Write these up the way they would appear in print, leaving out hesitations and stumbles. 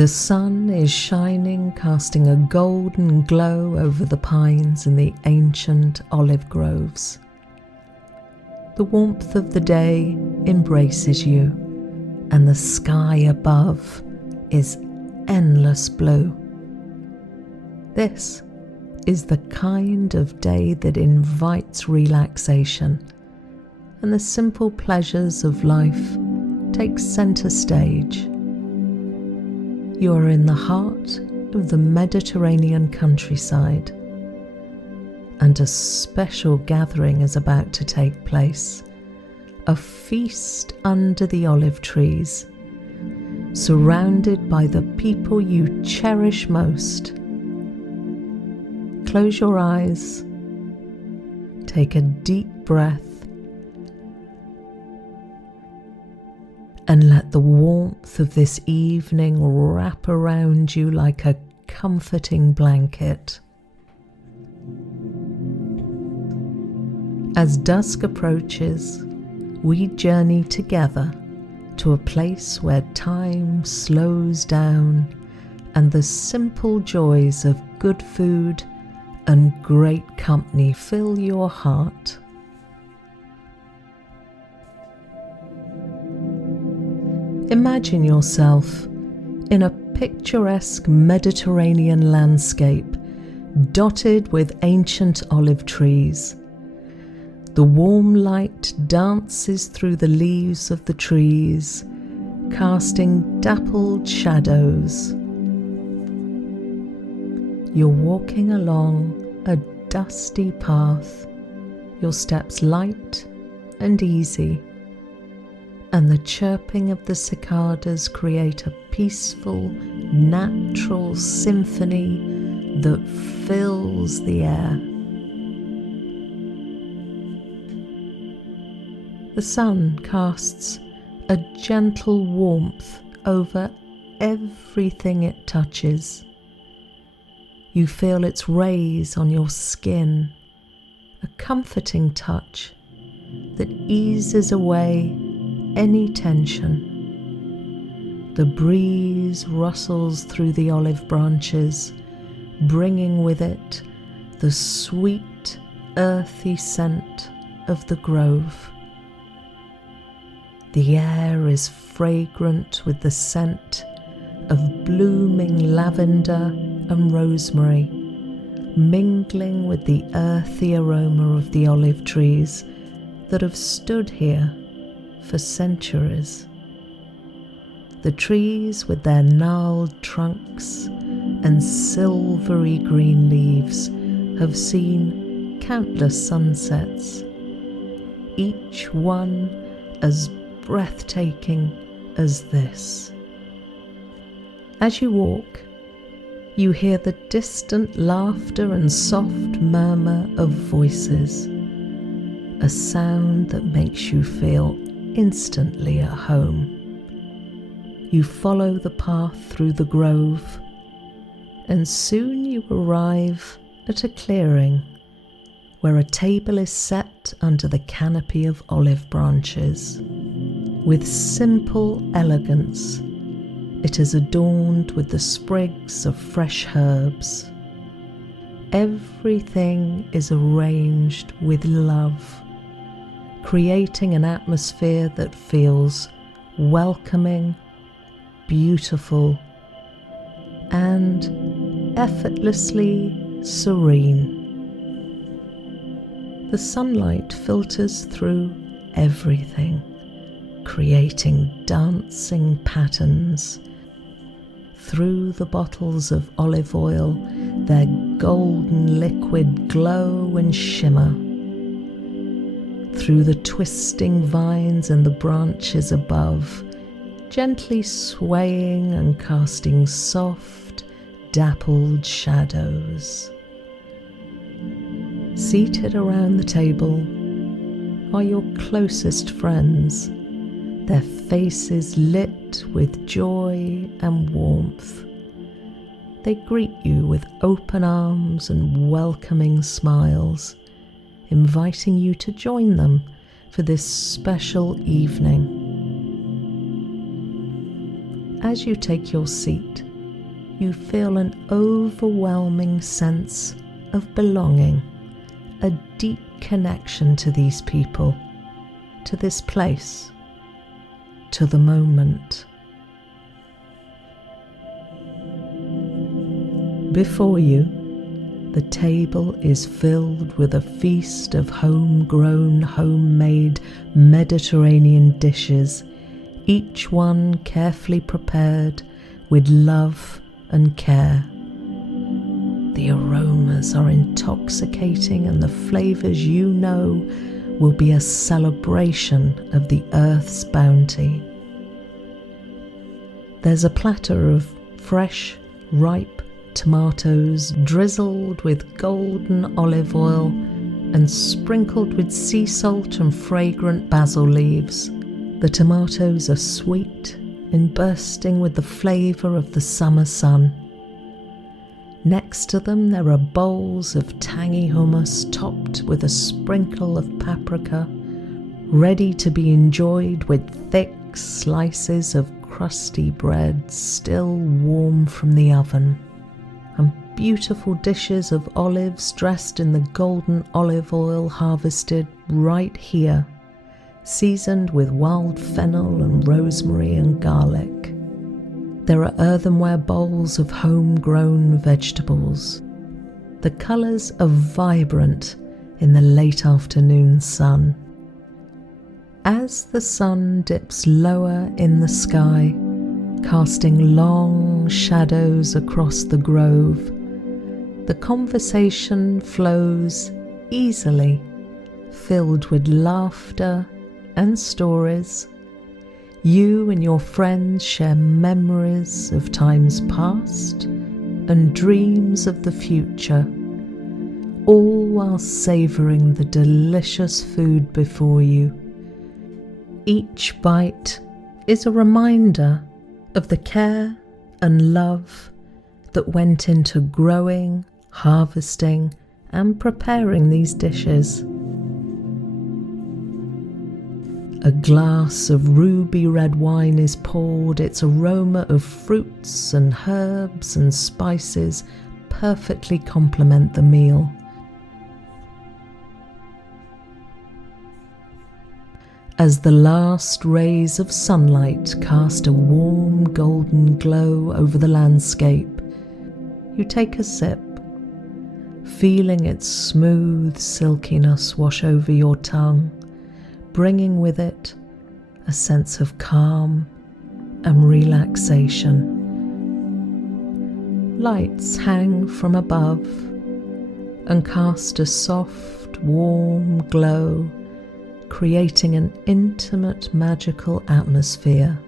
The sun is shining, casting a golden glow over the pines in the ancient olive groves. The warmth of the day embraces you, and the sky above is endless blue. This is the kind of day that invites relaxation, and the simple pleasures of life take center stage. You are in the heart of the Mediterranean countryside, and a special gathering is about to take place, a feast under the olive trees, surrounded by the people you cherish most. Close your eyes, take a deep breath, and let the warmth of this evening wrap around you like a comforting blanket. As dusk approaches, we journey together to a place where time slows down and the simple joys of good food and great company fill your heart. Imagine yourself in a picturesque Mediterranean landscape dotted with ancient olive trees. The warm light dances through the leaves of the trees, casting dappled shadows. You're walking along a dusty path, your steps light and easy, and the chirping of the cicadas create a peaceful, natural symphony that fills the air. The sun casts a gentle warmth over everything it touches. You feel its rays on your skin, a comforting touch that eases away any tension. The breeze rustles through the olive branches, bringing with it the sweet, earthy scent of the grove. The air is fragrant with the scent of blooming lavender and rosemary, mingling with the earthy aroma of the olive trees that have stood here for centuries. The trees with their gnarled trunks and silvery green leaves have seen countless sunsets, each one as breathtaking as this. As you walk, you hear the distant laughter and soft murmur of voices, a sound that makes you feel instantly at home. You follow the path through the grove, and soon you arrive at a clearing where a table is set under the canopy of olive branches. With simple elegance, it is adorned with the sprigs of fresh herbs. Everything is arranged with love, creating an atmosphere that feels welcoming, beautiful, and effortlessly serene. The sunlight filters through everything, creating dancing patterns. Through the bottles of olive oil, their golden liquid glow and shimmer. Through the twisting vines and the branches above, gently swaying and casting soft, dappled shadows. Seated around the table are your closest friends, their faces lit with joy and warmth. They greet you with open arms and welcoming smiles, inviting you to join them for this special evening. As you take your seat you feel an overwhelming sense of belonging, a deep connection to these people, to this place, to the moment. Before you, the table is filled with a feast of homegrown, homemade Mediterranean dishes, each one carefully prepared with love and care. The aromas are intoxicating, and the flavors you know will be a celebration of the earth's bounty. There's a platter of fresh, ripe tomatoes drizzled with golden olive oil and sprinkled with sea salt and fragrant basil leaves. The tomatoes are sweet and bursting with the flavour of the summer sun. Next to them there are bowls of tangy hummus topped with a sprinkle of paprika, ready to be enjoyed with thick slices of crusty bread still warm from the oven, and beautiful dishes of olives dressed in the golden olive oil harvested right here, seasoned with wild fennel and rosemary and garlic. There are earthenware bowls of homegrown vegetables. The colours are vibrant in the late afternoon sun. As the sun dips lower in the sky, casting long shadows across the grove, the conversation flows easily, filled with laughter and stories. You and your friends share memories of times past and dreams of the future, all while savouring the delicious food before you. Each bite is a reminder of the care and love that went into growing, harvesting, and preparing these dishes. A glass of ruby red wine is poured, its aroma of fruits and herbs and spices perfectly complement the meal. As the last rays of sunlight cast a warm golden glow over the landscape, you take a sip, feeling its smooth silkiness wash over your tongue, bringing with it a sense of calm and relaxation. Lights hang from above and cast a soft, warm glow, creating an intimate, magical atmosphere.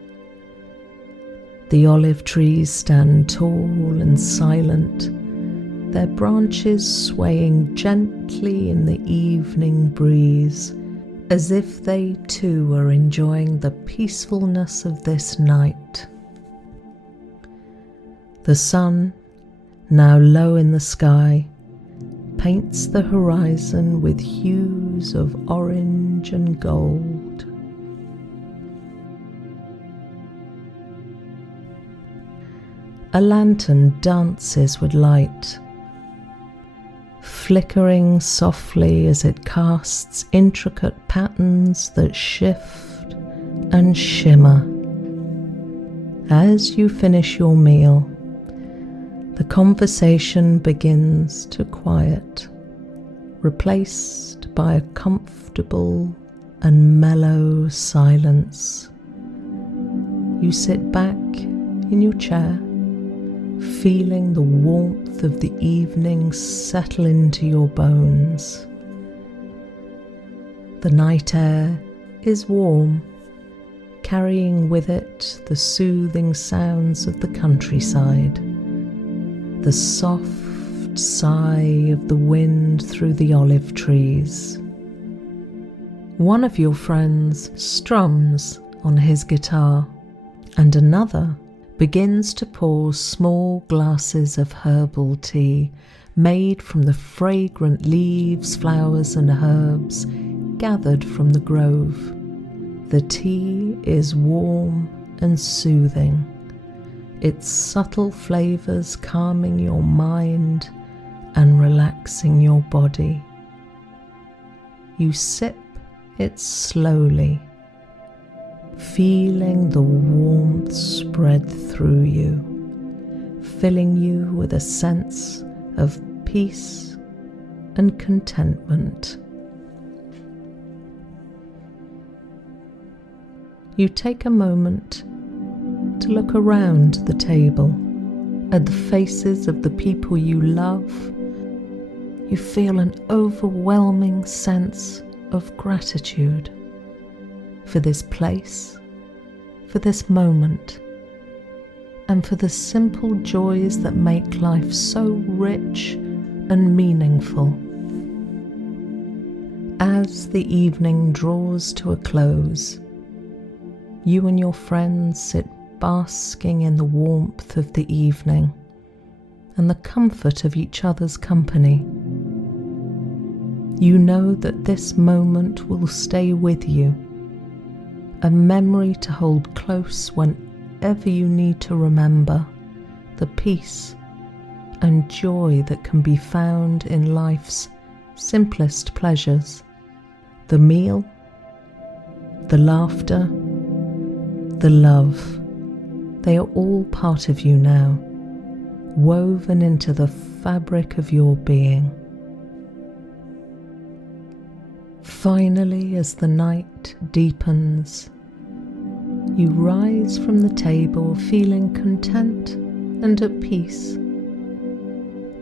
The olive trees stand tall and silent, their branches swaying gently in the evening breeze, as if they too were enjoying the peacefulness of this night. The sun, now low in the sky, paints the horizon with hues of orange and gold. A lantern dances with light, flickering softly as it casts intricate patterns that shift and shimmer. As you finish your meal, the conversation begins to quiet, replaced by a comfortable and mellow silence. You sit back in your chair, feeling the warmth of the evening settle into your bones. The night air is warm, carrying with it the soothing sounds of the countryside, the soft sigh of the wind through the olive trees. One of your friends strums on his guitar, and another begins to pour small glasses of herbal tea made from the fragrant leaves, flowers and herbs gathered from the grove. The tea is warm and soothing, its subtle flavours calming your mind and relaxing your body. You sip it slowly, feeling the warmth spread through you, filling you with a sense of peace and contentment. You take a moment to look around the table at the faces of the people you love. You feel an overwhelming sense of gratitude for this place, for this moment, and for the simple joys that make life so rich and meaningful. As the evening draws to a close, you and your friends sit basking in the warmth of the evening and the comfort of each other's company. You know that this moment will stay with you, a memory to hold close whenever you need to remember the peace and joy that can be found in life's simplest pleasures. The meal, the laughter, the love, they are all part of you now, woven into the fabric of your being. Finally, as the night deepens, you rise from the table feeling content and at peace.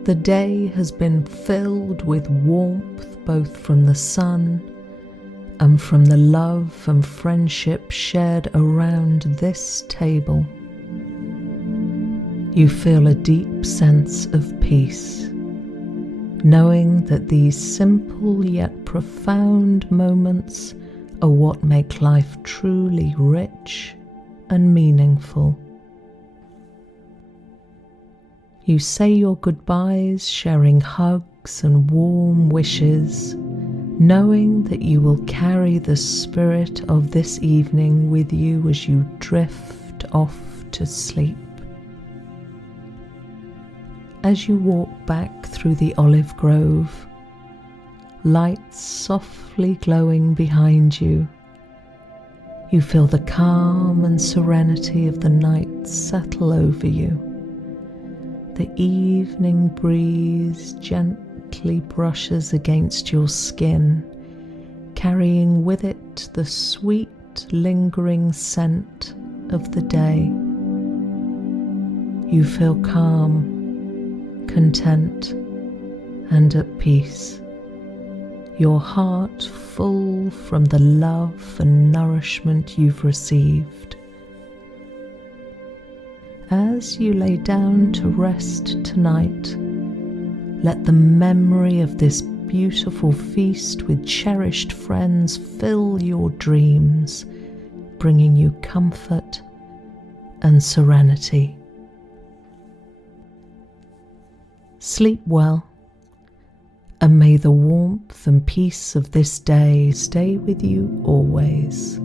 The day has been filled with warmth both from the sun and from the love and friendship shared around this table. You feel a deep sense of peace, knowing that these simple yet profound moments are what make life truly rich and meaningful. You say your goodbyes, sharing hugs and warm wishes, knowing that you will carry the spirit of this evening with you as you drift off to sleep. As you walk back through the olive grove, lights softly glowing behind you, you feel the calm and serenity of the night settle over you. The evening breeze gently brushes against your skin, carrying with it the sweet, lingering scent of the day. You feel calm, content, and at peace, your heart full from the love and nourishment you've received. As you lay down to rest tonight, let the memory of this beautiful feast with cherished friends fill your dreams, bringing you comfort and serenity. Sleep well, and may the warmth and peace of this day stay with you always.